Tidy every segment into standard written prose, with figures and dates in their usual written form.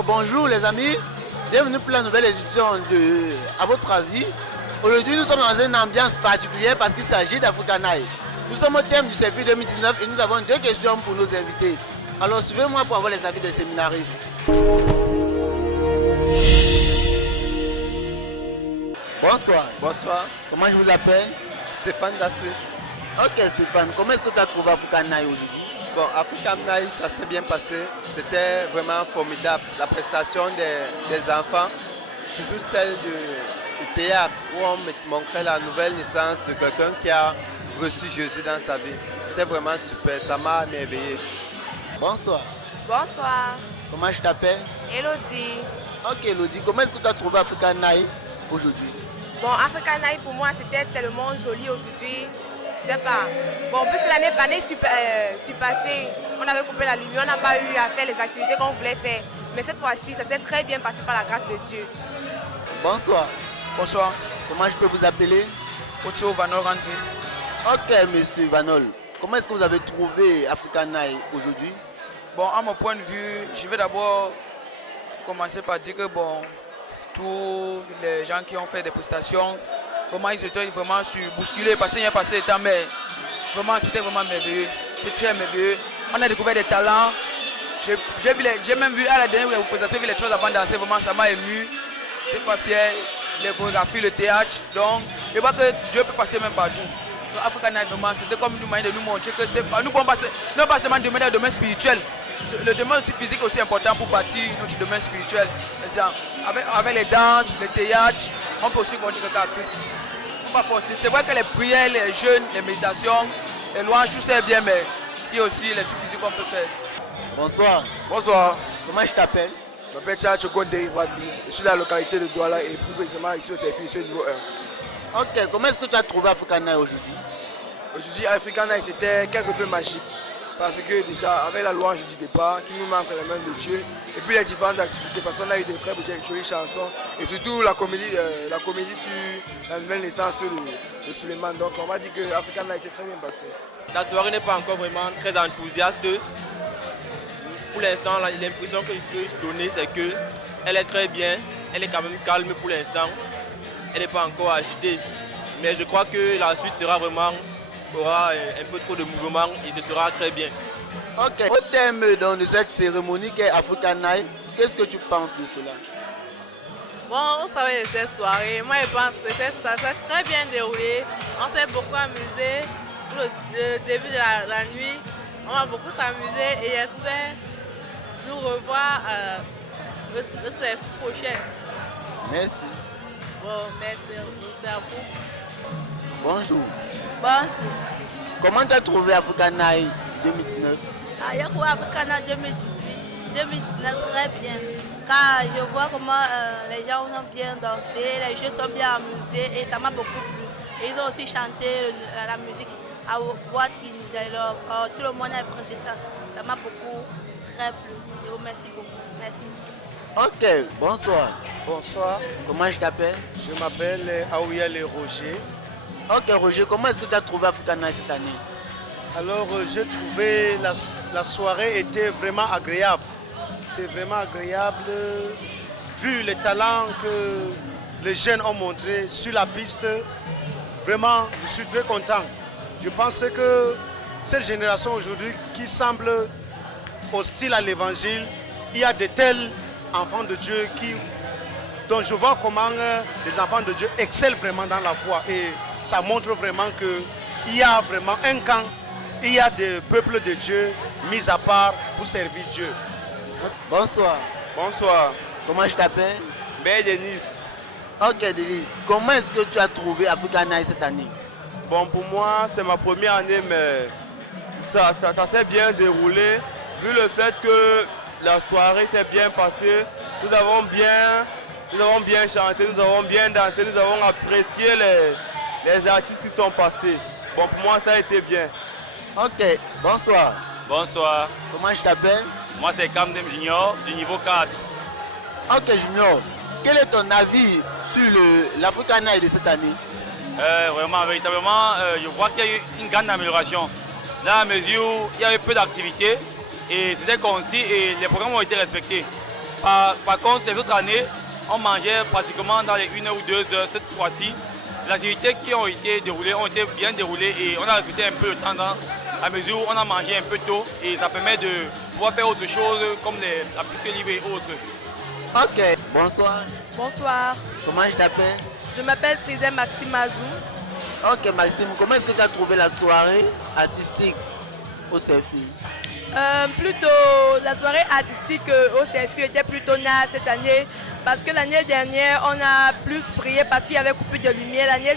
Alors bonjour les amis, bienvenue pour la nouvelle édition de À votre avis. Aujourd'hui nous sommes dans une ambiance particulière parce qu'il s'agit d'Africa Night. Nous sommes au thème du CEFI 2019 et nous avons deux questions pour nos invités. Alors suivez-moi pour avoir les avis des séminaristes. Bonsoir. Bonsoir, Comment je vous appelle? Stéphane Dassé. Ok Stéphane, comment est-ce que tu as trouvé Africa Night aujourd'hui? Bon, African Night, ça s'est bien passé. C'était vraiment formidable. La prestation des enfants, surtout celle du théâtre, où on me montrait la nouvelle naissance de quelqu'un qui a reçu Jésus dans sa vie. C'était vraiment super, ça m'a émerveillé. Bonsoir. Bonsoir, Comment je t'appelle? Elodie. Ok Elodie, comment est-ce que tu as trouvé Africa Night aujourd'hui? Bon, Africa Night pour moi c'était tellement joli aujourd'hui. Je sais pas. Bon, puisque l'année passée, on avait coupé la lumière, on n'a pas eu à faire les activités qu'on voulait faire. Mais cette fois-ci, ça s'est très bien passé par la grâce de Dieu. Bonsoir. Bonsoir, Comment je peux vous appeler? Otto Vanor Ranzi. Ok monsieur Vanol, comment est-ce que vous avez trouvé Africa Night aujourd'hui? Bon, à mon point de vue, je vais d'abord commencer par dire que bon, tous les gens qui ont fait des prestations, vraiment ils étaient vraiment bousculés parce qu'il y a passé le temps, mais vraiment c'était vraiment merveilleux. C'est très merveilleux. On a découvert des talents. J'ai même vu à la dernière représentation, les choses avant de danser, vraiment ça m'a ému. Je suis pas fier, les chorégraphies, le théâtre. Donc, je vois que Dieu peut passer même partout. Donc, Africa Night, vraiment, c'était comme une manière de nous montrer que c'est pas, nous pouvons passer, non pas seulement demain le domaine spirituel. Le domaine aussi physique aussi important pour bâtir notre domaine spirituel. Avec les danses, le théâtre, on peut aussi conduire quelqu'un à Christ. Faut pas forcer. C'est vrai que les prières, les jeûnes, les méditations, les louanges, tout ça est bien, mais il y a aussi les trucs physiques qu'on peut faire. Bonsoir. Bonsoir, Comment je t'appelle? je m'appelle Tchatcho Gonde Ibradli. Je suis de la localité de Douala et plus précisément ici au CFI niveau 1. Ok, comment est-ce que tu as trouvé Africa Night aujourd'hui? Aujourd'hui, African Night, c'était quelque peu magique. Parce que déjà, avec la louange du départ, qui nous manque les mains de Dieu, et puis les différentes activités, parce qu'on a eu de très jolies chansons, et surtout la comédie sur la nouvelle naissance de Suleiman. Donc on va dire que African Night s'est très bien passé. La soirée n'est pas encore vraiment très enthousiaste. Pour l'instant, l'impression que je peux donner, c'est qu'elle est très bien, elle est quand même calme pour l'instant. Elle n'est pas encore agitée. Mais je crois que la suite aura un peu trop de mouvement et ce sera très bien. Ok. Au thème donc, de cette cérémonie qui est Africa Night, qu'est-ce que tu penses de cela? Bon, on savait de cette soirée. Moi, je pense que ça s'est très bien déroulé. On s'est beaucoup amusé. Pour le début de la nuit, on va beaucoup s'amuser et j'espère nous revoir le prochain. Merci. Bon, merci à vous. Bonjour. Bon, Comment tu as trouvé Africa Night 2019? j'ai trouvé Africa Night 2019 très bien. Car je vois comment les gens ont bien dansé, les jeux sont bien amusés et ça m'a beaucoup plu. Et ils ont aussi chanté la musique à What in the Love. Tout le monde a apprécié ça. Ça m'a beaucoup très plu. Je vous remercie beaucoup. Merci. Ok, bonsoir. Bonsoir, Comment je t'appelle? je m'appelle Aouyel Roger. Ok Roger, comment est-ce que tu as trouvé Africa Night cette année? Alors j'ai trouvé la soirée était vraiment agréable. C'est vraiment agréable vu les talents que les jeunes ont montrés sur la piste. Vraiment, je suis très content. Je pense que cette génération aujourd'hui qui semble hostile à l'évangile, il y a de tels enfants de Dieu dont je vois comment les enfants de Dieu excellent vraiment dans la foi. Et ça montre vraiment qu'il y a vraiment un camp, il y a des peuples de Dieu mis à part pour servir Dieu. Bonsoir. Bonsoir, Comment je t'appelle? Ben Denis. Ok Denise, comment est-ce que tu as trouvé Africa Night cette année? Bon, pour moi, c'est ma première année, mais ça s'est bien déroulé. Vu le fait que la soirée s'est bien passée, nous avons bien chanté, nous avons bien dansé, nous avons apprécié les artistes qui sont passés. Bon, pour moi, ça a été bien. Ok, bonsoir. Bonsoir, Comment je t'appelle? moi c'est Kamdem Junior du niveau 4. Ok Junior, quel est ton avis sur l'Africa Night de cette année? Vraiment, véritablement, je vois qu'il y a eu une grande amélioration. Dans la mesure où il y avait peu d'activités et c'était concis et les programmes ont été respectés. Par contre, les autres années, on mangeait pratiquement dans les 1 ou 2 heures. Cette fois-ci, les activités qui ont été déroulées ont été bien déroulées et on a respecté un peu le temps à mesure où on a mangé un peu tôt et ça permet de pouvoir faire autre chose comme la piscine libre et autres. Ok, bonsoir. Bonsoir, Comment je t'appelle? je m'appelle Frisé Maxime Azou. Ok Maxime, comment est-ce que tu as trouvé la soirée artistique au CFU? Plutôt, la soirée artistique au CFU était plutôt naze cette année parce que l'année dernière, on a plus prié parce qu'il y avait coupé de lumière. L'année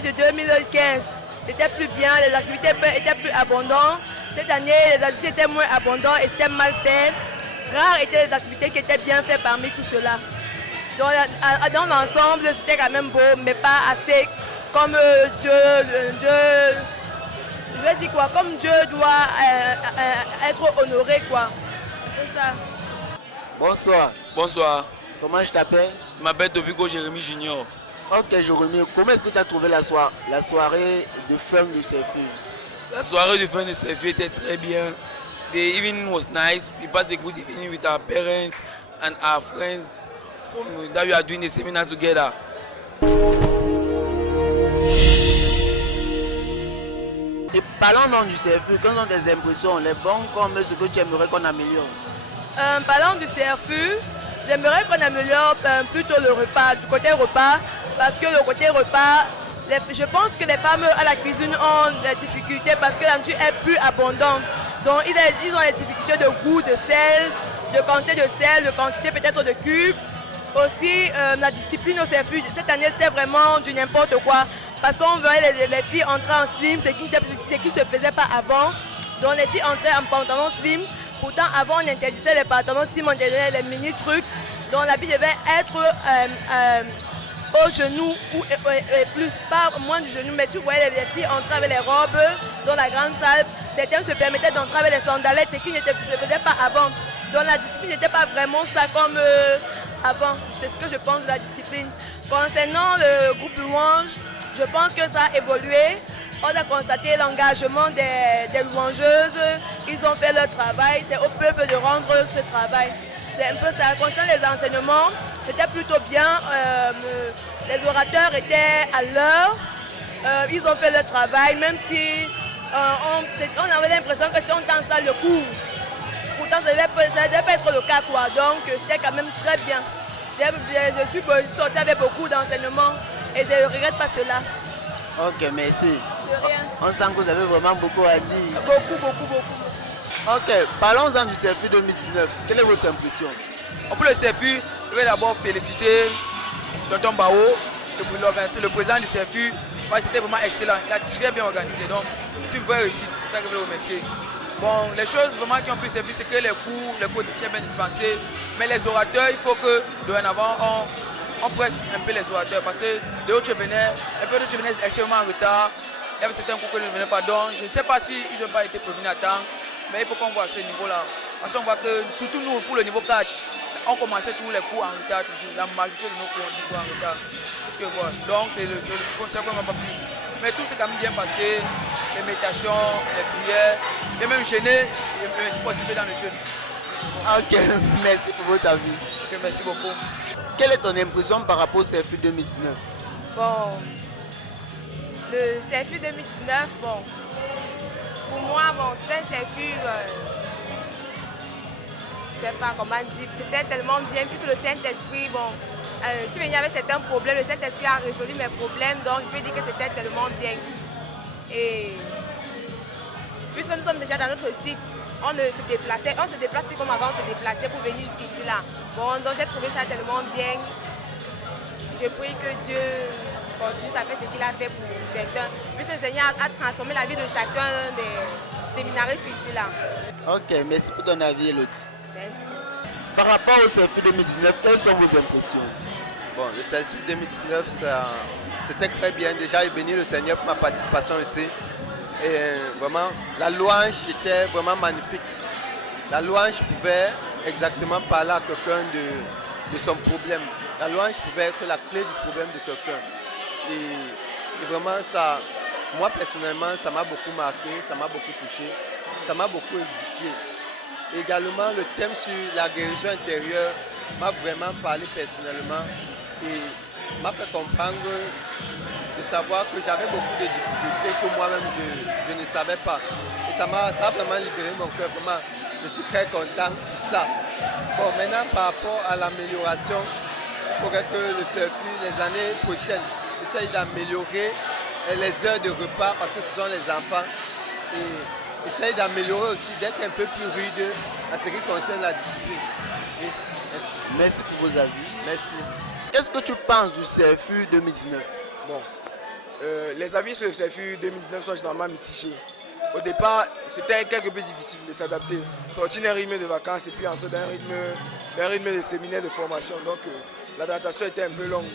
de 2015, c'était plus bien, les activités étaient plus abondantes. Cette année, les activités étaient moins abondantes et c'était mal fait. Rares étaient les activités qui étaient bien faites parmi tout cela. Dans l'ensemble, c'était quand même beau, mais pas assez comme comme Dieu doit être honoré, quoi. C'est ça. Bonsoir. Bonsoir, Comment je t'appelle? je m'appelle Dobigo Jérémy Junior. Ok Jérémy, comment est-ce que tu as trouvé la soirée de fun du CFU? La soirée de fin de CFU était très bien. The evening was nice. We passed a good evening with our parents and our friends that we are doing the seminar together. Et parlons donc du CFU, quelles sont tes impressions, les bons comme ce que tu aimerais qu'on améliore? Parlant du CFU, j'aimerais qu'on améliore plutôt le repas, du côté repas, parce que le côté repas, je pense que les femmes à la cuisine ont des difficultés parce que la nourriture est plus abondante. Donc ils ont des difficultés de goût, de sel, de quantité de sel, de quantité peut-être de cubes. Aussi la discipline au CFU, cette année c'était vraiment du n'importe quoi. Parce qu'on voyait les filles entrer en slim, ce qui ne se faisait pas avant. Donc les filles entraient en pantalon slim. Pourtant avant on interdisait les pantalons slim, on interdisait les mini trucs. Donc l'habit devait être au genou ou plus, pas moins du genou, mais tu voyais les filles entrer avec les robes dans la grande salle. Certains se permettaient d'entrer avec les sandalettes, ce qui ne se faisait pas avant. Donc la discipline n'était pas vraiment ça comme avant. C'est ce que je pense de la discipline. Concernant le groupe louange, je pense que ça a évolué. On a constaté l'engagement des louangeuses. Ils ont fait leur travail. C'est au peuple de rendre ce travail. C'est un peu ça. Concernant les enseignements, c'était plutôt bien. Les orateurs étaient à l'heure. Ils ont fait leur travail, même si on avait l'impression que c'était un temps ça le cours. Pourtant, ça ne devait pas être le cas, quoi. Donc, c'était quand même très bien. Je suis sortie avec beaucoup d'enseignements et je ne regrette pas cela. Ok, merci. De rien. On sent que vous avez vraiment beaucoup à dire. Beaucoup. Ok, parlons-en du CFU 2019. Quelle est votre impression? Pour le CFU, je vais d'abord féliciter Tonton Bao, le président du CFU. C'était vraiment excellent. Il a très bien organisé. Donc, c'est une vraie réussite. C'est ça que je veux remercier. Bon, les choses vraiment qui ont pu servir, c'est que les cours étaient bien dispensés. Mais les orateurs, il faut que dorénavant, on presse un peu les orateurs. Parce que d'autres venaient extrêmement en retard. Il y avait certains cours que ne venaient pas. Donc, je ne sais pas s'ils n'ont pas été prévenus à temps. Mais il faut qu'on voit ce niveau-là. Parce qu'on voit que, surtout nous, pour le niveau catch, on commençait tous les cours en retard toujours. La majorité de nos cours, on dit en retard. Parce que, voilà. Donc, c'est le conseil qu'on n'a pas pu. Mais tout s'est quand même bien passé. Les méditations, les prières. Et même gêner, et sportifier dans le jeûne. Ok, merci pour votre avis. Okay, merci beaucoup. Quelle est ton impression par rapport au CFU 2019? Bon, le CFU 2019, bon, pour moi, bon, c'était un CFU, je ne sais pas comment dire, c'était tellement bien, puisque le Saint-Esprit, bon, si il y avait certains problèmes, le Saint-Esprit a résolu mes problèmes, donc je peux dire que c'était tellement bien. Et puisque nous sommes déjà dans notre site, on se déplace plus comme avant, on se déplaçait pour venir jusqu'ici là. Bon, donc j'ai trouvé ça tellement bien. Je prie que Dieu continue à faire ce qu'il a fait pour certains. Puisque le Seigneur a transformé la vie de chacun des séminaristes ici là. Ok, merci pour ton avis, Elodie. Merci. Par rapport au CFU 2019, quelles sont vos impressions? Bon, le CFU 2019, c'était très bien. Déjà, il est béni le Seigneur pour ma participation ici. Et vraiment, la louange était vraiment magnifique. La louange pouvait exactement parler à quelqu'un de son problème. La louange pouvait être la clé du problème de quelqu'un. Et vraiment, moi personnellement, ça m'a beaucoup marqué, ça m'a beaucoup touché, ça m'a beaucoup édifié. Également, le thème sur la guérison intérieure m'a vraiment parlé personnellement et m'a fait comprendre de savoir que j'avais beaucoup de difficultés que moi-même je ne savais pas. Et ça a vraiment libéré mon cœur, vraiment. Je suis très content de ça. Bon, maintenant, par rapport à l'amélioration, il faudrait que le CFU, les années prochaines, essaye d'améliorer les heures de repas parce que ce sont les enfants. Et essaye d'améliorer aussi, d'être un peu plus rude à ce qui concerne la discipline. Oui, merci. Merci pour vos avis. Merci. Qu'est-ce que tu penses du CFU 2019? Bon, les avis sur le CFU 2019 sont généralement mitigés. Au départ, c'était quelque peu difficile de s'adapter. Sortir d'un rythme de vacances et puis entrer dans un rythme de séminaire de formation. Donc l'adaptation était un peu longue.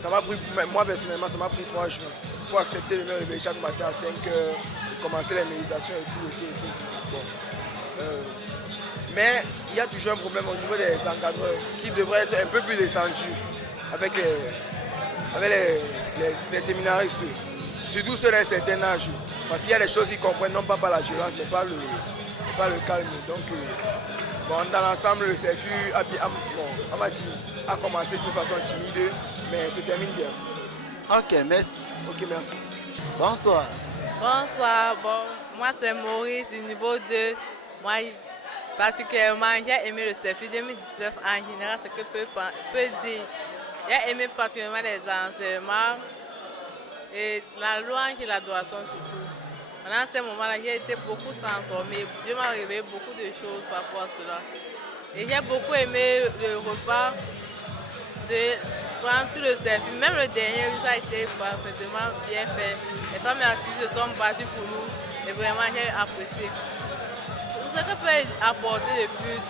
Ça m'a pris, moi personnellement, ça m'a pris 3 jours pour accepter de me réveiller chaque matin à 5 heures, de commencer les méditations et tout. Bon. Mais il y a toujours un problème au niveau des encadreurs qui devraient être un peu plus détendus avec les séminaristes, surtout ceux d'un certain âge. Parce qu'il y a des choses qu'ils comprennent non pas par la violence, mais par le calme. Donc, bon, dans l'ensemble, le CFU a commencé de façon timide, mais se termine bien. Ok, merci. Ok, merci. Bonsoir. Bonsoir, bon, moi c'est Maurice du niveau 2. Moi, particulièrement, j'ai aimé le CFU 2019 en général, ce que peut dire. J'ai aimé particulièrement les enseignements et la louange et l'adoration surtout. Pendant ce moment-là, j'ai été beaucoup transformée. Dieu m'a révélé beaucoup de choses par rapport à cela. Et j'ai beaucoup aimé le repas pendant tout le CFU. Même le dernier jour, ça a été parfaitement bien fait. Les femmes et actrices se sont battues pour nous et vraiment j'ai apprécié. Ce que peut apporter de plus,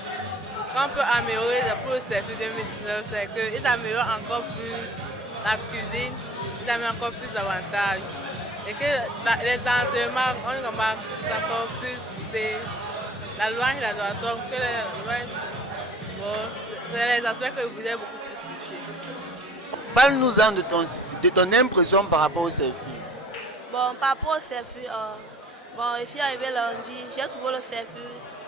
qu'on peut améliorer pour le CFU 2019, c'est qu'ils améliorent encore plus la cuisine, ils améliorent encore plus davantage. Et que les enseignements, on remarque encore plus poussé. La louange et l'adoration, que les louanges, bon, c'est les aspects que je voulais beaucoup plus toucher. Parle-nous-en de ton impression par rapport au CFU. Bon, par rapport au CFU, bon, je suis arrivé lundi, j'ai trouvé le CFU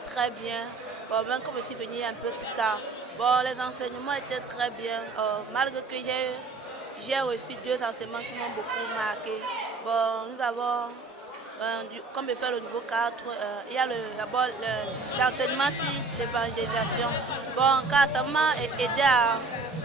très bien. Bon, même comme je suis venu un peu plus tard. Bon, les enseignements étaient très bien, malgré que j'ai reçu 2 enseignements qui m'ont beaucoup marqué. Bon, nous avons, comme je fais le niveau 4, il y a d'abord l'enseignement sur l'évangélisation. Bon, car ça m'a aidé à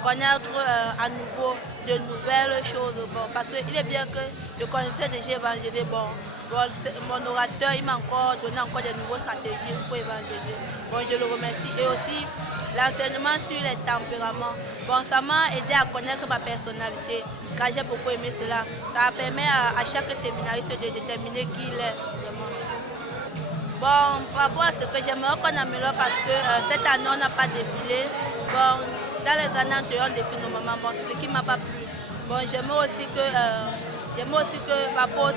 connaître à nouveau de nouvelles choses. Bon, parce qu'il est bien que je connaissais déjà évangéliser. Bon, mon orateur, il m'a encore donné des nouvelles stratégies pour évangéliser. Bon, je le remercie. Et aussi, l'enseignement sur les tempéraments. Bon, ça m'a aidé à connaître ma personnalité, car j'ai beaucoup aimé cela. Ça permet à chaque séminariste de déterminer qui il est vraiment. Bon, par rapport à ce que j'aimerais qu'on améliore, parce que cette année, on n'a pas défilé. Bon, dans les années antérieures, on défile nos mamans. Bon, c'est ce qui ne m'a pas plu. Bon, j'aimerais aussi que par rapport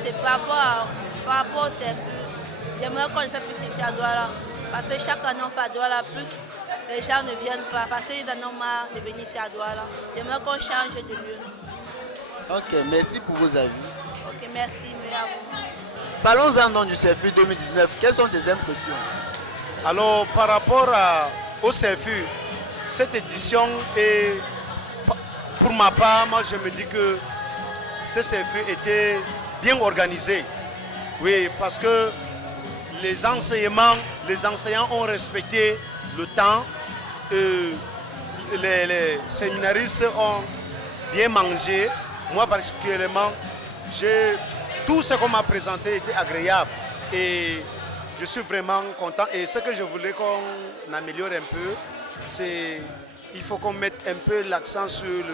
au CFU, j'aimerais qu'on fasse plus ici à Douala. Parce que chaque année, on fait à Douala plus. Les gens ne viennent pas parce qu'ils en ont marre de venir ici à Douala. J'aimerais qu'on change de lieu. Ok, merci pour vos avis. Ok, merci, mais à vous. Parlons-en donc du CFU 2019. Quelles sont tes impressions? Alors, par rapport au CFU, cette édition est, pour ma part, moi je me dis que ce CFU était bien organisé. Oui, parce que les enseignants ont respecté le temps. Les séminaristes ont bien mangé. Moi particulièrement, tout ce qu'on m'a présenté était agréable. Et je suis vraiment content. Et ce que je voulais qu'on améliore un peu, c'est qu'il faut qu'on mette un peu l'accent sur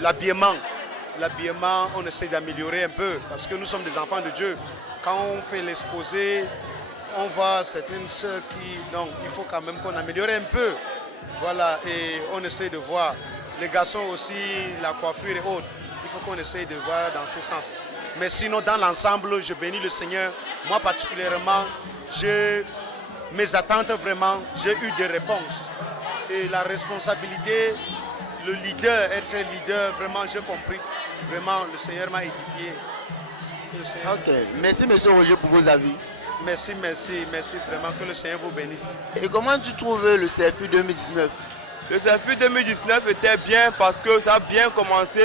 l'habillement. L'habillement, on essaie d'améliorer un peu parce que nous sommes des enfants de Dieu. Quand on fait l'exposé, on voit certaines sœurs qui... Donc, il faut quand même qu'on améliore un peu. Voilà, et on essaie de voir. Les garçons aussi, la coiffure et autres. Il faut qu'on essaie de voir dans ce sens. Mais sinon, dans l'ensemble, je bénis le Seigneur. Moi particulièrement, mes attentes vraiment, j'ai eu des réponses. Et la responsabilité, le leader, être leader, vraiment, j'ai compris. Vraiment, le Seigneur m'a édifié. Ok, merci M. Roger pour vos avis. Merci vraiment, que le Seigneur vous bénisse. Et comment tu trouves le CFU 2019? Le CFU 2019 était bien parce que ça a bien commencé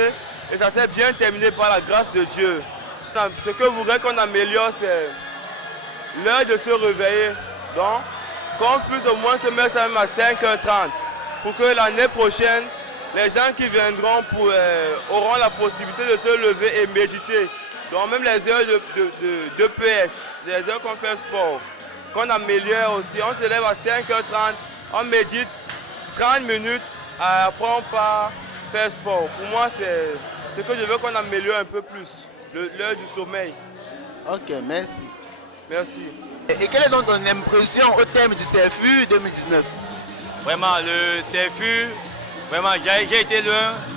et ça s'est bien terminé par la grâce de Dieu. Ce que vous voudrez qu'on améliore, c'est l'heure de se réveiller. Donc, qu'on puisse au moins se mettre même à 5h30 pour que l'année prochaine, les gens qui viendront auront la possibilité de se lever et méditer. Donc même les heures de PS, les heures qu'on fait sport, qu'on améliore aussi. On se lève à 5h30, on médite 30 minutes, après on part faire sport. Pour moi, c'est ce que je veux qu'on améliore un peu plus, l'heure du sommeil. Ok, merci. Merci. Et quelle est donc ton impression au terme du CFU 2019? Vraiment, le CFU, vraiment, j'ai été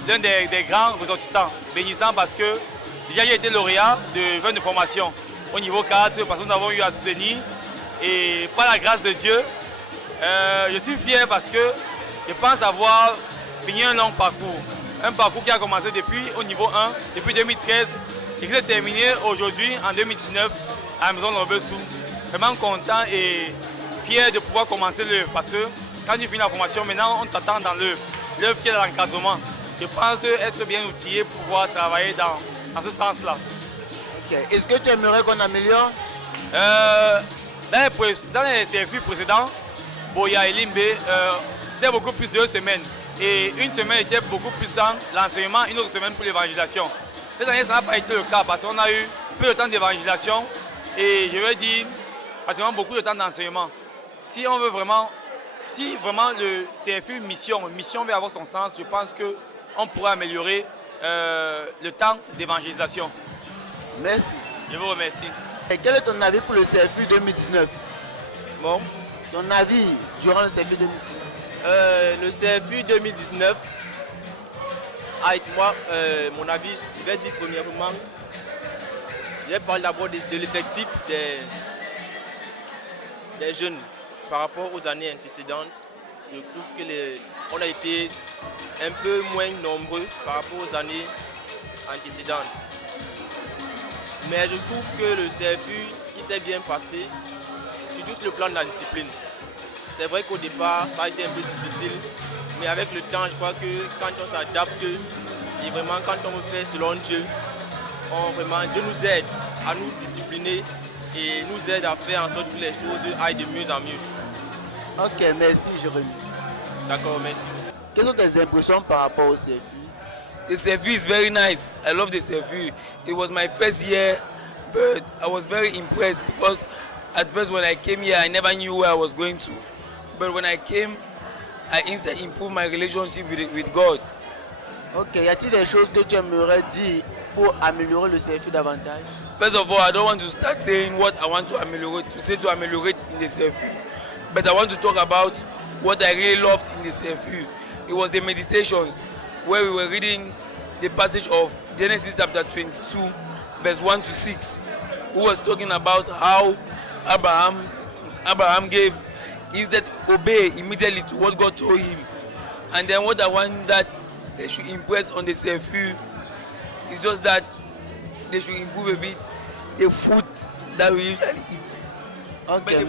l'un des grands ressortissants, bénissant parce que déjà j'ai été lauréat de 20 de formation au niveau 4 parce que nous avons eu à soutenir et par la grâce de Dieu, je suis fier parce que je pense avoir fini un long parcours. Un parcours qui a commencé depuis au niveau 1, depuis 2013 et qui s'est terminé aujourd'hui en 2019 à la maison de Robessou. Vraiment content et fier de pouvoir commencer l'œuvre parce que quand tu finis la formation, maintenant on t'attend dans l'œuvre qui est dans l'encadrement. Je pense être bien outillé pour pouvoir travailler dans ce sens-là. Okay. Est-ce que tu aimerais qu'on améliore? Dans les CFU précédents, Boya et Limbe, c'était beaucoup plus de 2 semaines. Et une semaine était beaucoup plus dans l'enseignement, une autre semaine pour l'évangélisation. Cette année, ça n'a pas été le cas parce qu'on a eu peu de temps d'évangélisation et je veux dire, pratiquement beaucoup de temps d'enseignement. Si vraiment le CFU mission veut avoir son sens, je pense qu'on pourrait améliorer le temps d'évangélisation. Merci. Je vous remercie. Et quel est ton avis pour le CFU 2019? Bon. Ton avis durant le CFU 2019? Le CFU 2019, avec moi, mon avis, je vais dire premièrement, je vais parler d'abord de l'effectif des jeunes par rapport aux années antécédentes. Je trouve qu'on a été un peu moins nombreux par rapport aux années antécédentes. Mais je trouve que le CFU, il s'est bien passé, surtout sur le plan de la discipline. C'est vrai qu'au départ, ça a été un peu difficile, mais avec le temps, je crois que quand on s'adapte et vraiment quand on fait selon Dieu, Dieu nous aide à nous discipliner et nous aide à faire en sorte que les choses aillent de mieux en mieux. Ok, merci Jérémy. D'accord, merci. Quelles sont tes impressions par rapport au CFU? The CFU is very nice. I love the CFU. It was my first year, but I was very impressed because at first when I came here, I never knew where I was going to. But when I came, I instantly improved my relationship with God. Ok, y a-t-il des choses que tu aimerais dire pour améliorer le CFU davantage? First of all, I don't want to start saying what I want to ameliorate in the CFU. But I want to talk about what I really loved in the CFU. It was the meditations where we were reading the passage of Genesis chapter 22, verse 1 to 6, who was talking about how Abraham gave instead obey immediately to what God told him. And then what I want that they should impress on the CFU is just that they should improve a bit the food that we usually eat. Okay,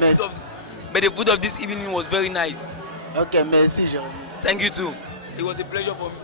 but the food of this evening was very nice. Okay, merci Jérémy. Thank you too. It was a pleasure for me.